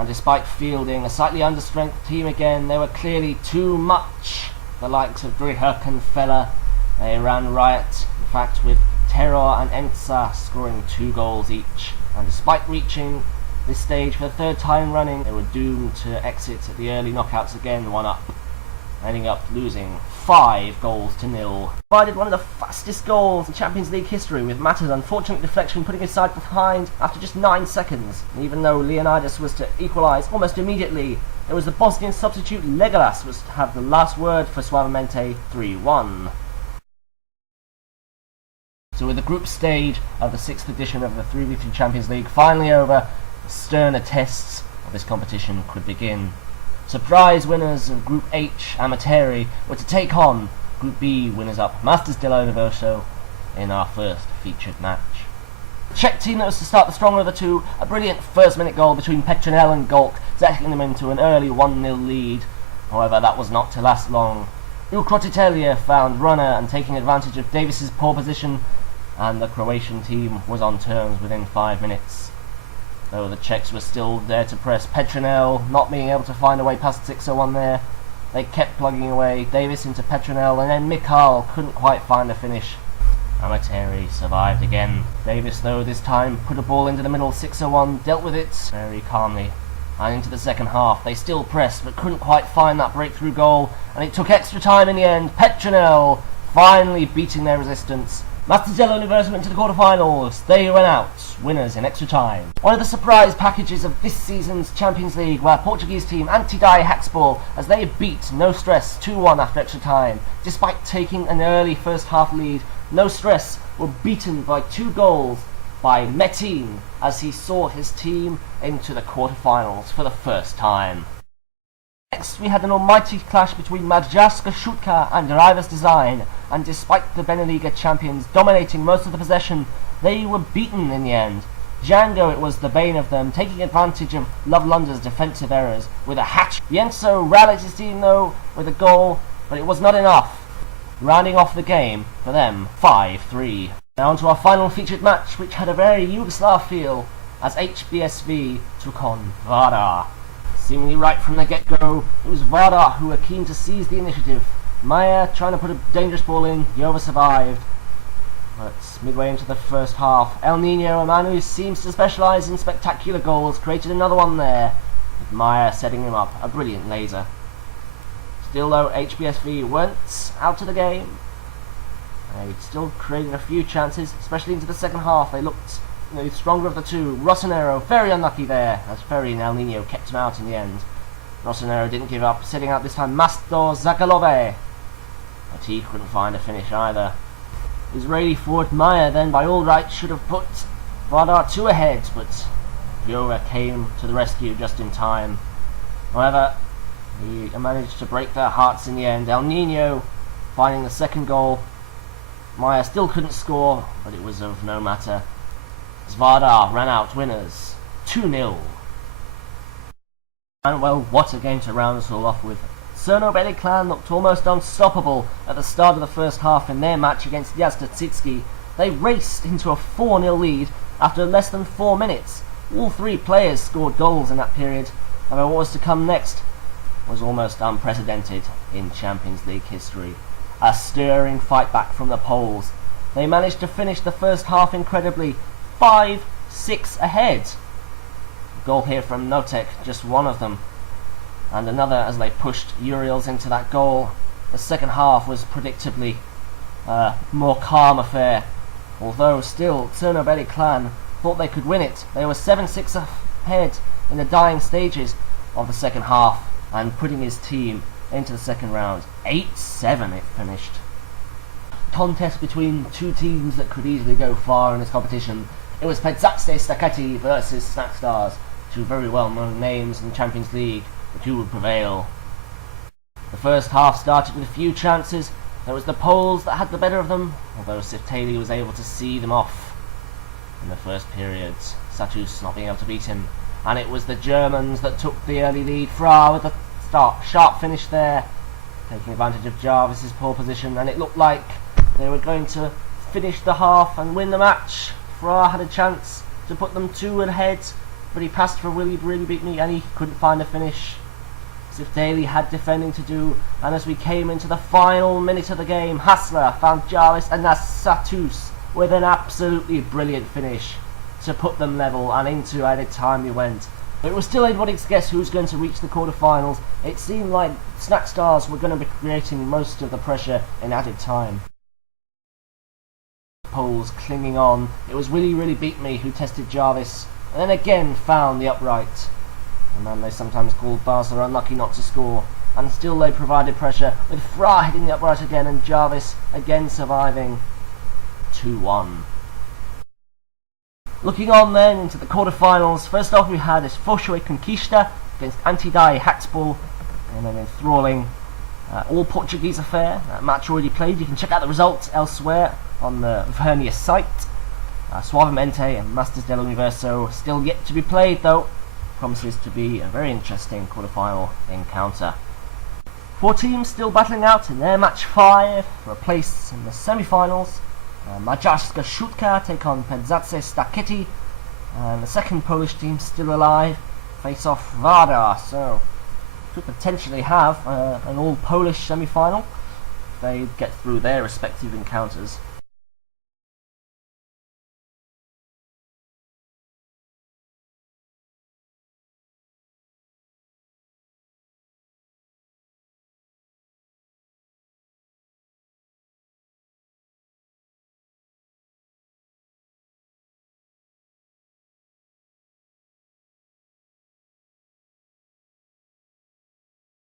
and despite fielding a slightly understrength team again, they were clearly too much. The likes of Drihuk and Feller, they ran riot, in fact with Terror and Ensa scoring 2 goals each, and despite reaching this stage for the 3rd time running, they were doomed to exit at the early knockouts again, 1 up, ending up losing 5-0. Provided one of the fastest goals in Champions League history, with Mata's unfortunate deflection putting his side behind after just 9 seconds. And even though Leonidas was to equalise almost immediately, it was the Bosnian substitute Legolas was to have the last word for Suavemente, 3-1. So with the group stage of the 6th edition of the 3v3 Champions League finally over, the sterner tests of this competition could begin. Surprise winners of Group H, Commentator, were to take on Group B winners up, Masters della Universo, in our first featured match. The Czech team that was to start the stronger of the two, a brilliant first-minute goal between Petronel and Golk, settling them into an early 1-0 lead. However, that was not to last long. Ukrotitelia found runner and taking advantage of Davis's poor position, and the Croatian team was on terms within 5 minutes. Though the Czechs were still there to press, Petronel not being able to find a way past 601 there. They kept plugging away, Davis into Petronel, and then Mikhail couldn't quite find a finish. Commentator survived again. Davis, though, this time put a ball into the middle, 601, dealt with it very calmly. And into the second half, they still pressed, but couldn't quite find that breakthrough goal, and it took extra time in the end. Petronel finally beating their resistance. Masters della Universo into the quarterfinals. They went out, winners in extra time. One of the surprise packages of this season's Champions League were Portuguese team Antidai Hackspor, as they beat No Stress 2-1 after extra time. Despite taking an early first half lead, No Stress were beaten by 2 goals by Metin as he saw his team into the quarterfinals for the first time. Next, we had an almighty clash between Mađarska Šutka and Rivers Design, and despite the Beneliga champions dominating most of the possession, they were beaten in the end. Django, it was the bane of them, taking advantage of Love Lunder's defensive errors with a hatch. Bienso rallied his team though with a goal, but it was not enough, rounding off the game for them 5-3. Now on to our final featured match, which had a very Yugoslav feel, as HBSV took on Vardar. Seemingly right from the get-go, it was Vardar who were keen to seize the initiative. Maya trying to put a dangerous ball in, Jova survived. But midway into the first half, El Nino, a man who seems to specialise in spectacular goals, created another one there, with Maya setting him up, a brilliant laser. Still though, HBSV weren't out of the game. They still created a few chances, especially into the second half. They looked the stronger of the two. Rossonero very unlucky there, as Ferry and El Nino kept him out in the end. Rossonero didn't give up, setting out this time Mastor Zagalove, but he couldn't find a finish either. Israeli forward Maya then by all rights should have put Vardar 2 ahead, but Jova came to the rescue just in time. However, he managed to break their hearts in the end. El Nino finding the second goal. Maya still couldn't score, but it was of no matter, as Vardar ran out winners 2-0. And well, what a game to round us all off with. Crno-Beli clan looked almost unstoppable at the start of the first half in their match against Jazda Tsitski. They raced into a 4-0 lead after less than 4 minutes. All 3 players scored goals in that period, and what was to come next was almost unprecedented in Champions League history. A stirring fight back from the Poles. They managed to finish the first half incredibly 5-6 ahead. A goal here from Notek, just one of them, and another as they pushed Uriels into that goal. The second half was predictably a more calm affair, although still Crno-Beli clan thought they could win it. They were 7-6 ahead in the dying stages of the second half, and putting his team into the second round. 8-7 it finished. Contest between 2 teams that could easily go far in this competition. It was Pezzaste Staccati versus Snack Stars, 2 very well-known names in the Champions League, but who would prevail? The first half started with a few chances. There was the Poles that had the better of them, although Siftali was able to see them off in the first periods, Satus not being able to beat him. And it was the Germans that took the early lead. Fra with a sharp finish there, taking advantage of Jarvis's poor position, and it looked like they were going to finish the half and win the match. Fra had a chance to put them 2 ahead, but he passed for Willie, really beat me, and he couldn't find a finish. As if Daly had defending to do, and as we came into the final minute of the game, Hassler found Jarvis and Nasatus with an absolutely brilliant finish to put them level, and into added time we went. It was still anybody's guess who's going to reach the quarterfinals. It seemed like Snack Stars were going to be creating most of the pressure in added time. Poles clinging on. It was really beat me who tested Jarvis, and then again found the upright. The man they sometimes called Barca unlucky not to score, and still they provided pressure, with Fra hitting the upright again and Jarvis again surviving. 2-1. Looking on then into the quarterfinals, first off we had this Foshue Conquista against Antidai Hatsball, and an enthralling all-Portuguese affair. That match already played. You can check out the results elsewhere on the Vernia site. Suavemente and Masters del Universo still yet to be played though. Promises to be a very interesting quarterfinal encounter. 4 teams still battling out in their match 5 for a place in the semi-finals. Majarska Shutka take on Penzace Stakety, and the second Polish team still alive face off Vardar, so could potentially have an all-Polish semi-final if they get through their respective encounters.